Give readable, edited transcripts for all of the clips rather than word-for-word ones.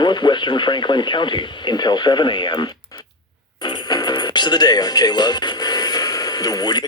northwestern Franklin County until 7 a.m. To the day, RK Love. The Woody.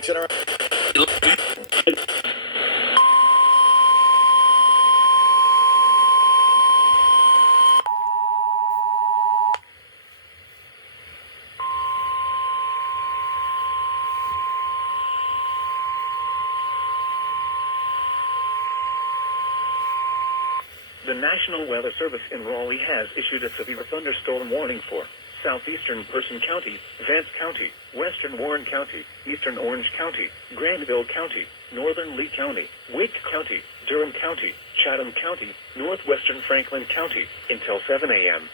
The National Weather Service in Raleigh has issued a severe thunderstorm warning for southeastern Person County, Vance County, western Warren County, eastern Orange County, Granville County, northern Lee County, Wake County, Durham County, Chatham County, northwestern Franklin County until 7 a.m.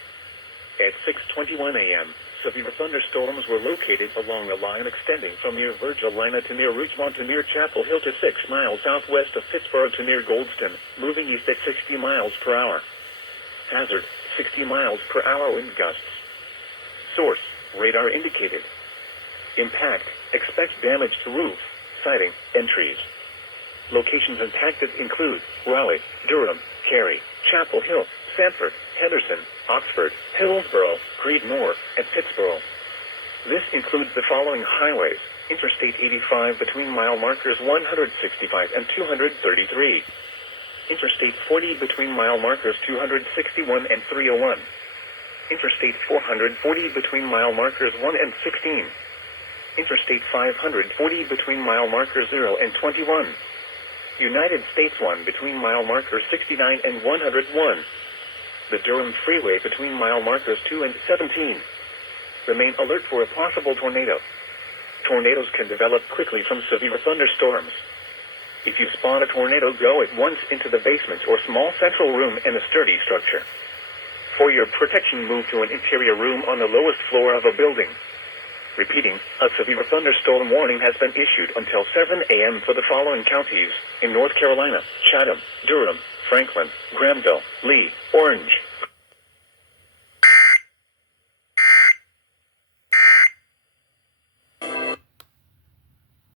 At 6:21 a.m., severe thunderstorms were located along the line extending from near Virgilina to near Ridgemont to near Chapel Hill to 6 miles southwest of Pittsburgh to near Goldston, moving east at 60 miles per hour. Hazard, 60 miles per hour wind gusts. Source, radar indicated. Impact, expect damage to roof, siding, and trees. Locations impacted include Raleigh, Durham, Cary, Chapel Hill, Sanford, Henderson, Oxford, Hillsborough, Creedmoor, and Pittsboro. This includes the following highways: Interstate 85 between mile markers 165 and 233. Interstate 40 between mile markers 261 and 301. Interstate 440 between mile markers 1 and 16. Interstate 540 between mile markers 0 and 21. United States 1 between mile markers 69 and 101. The Durham Freeway between mile markers 2 and 17. Remain alert for a possible tornado. Tornadoes can develop quickly from severe thunderstorms. If you spot a tornado, go at once into the basement or small central room in a sturdy structure. For your protection, move to an interior room on the lowest floor of a building. Repeating, a severe thunderstorm warning has been issued until 7 a.m. for the following counties in North Carolina: Chatham, Durham, Franklin, Granville, Lee, Orange,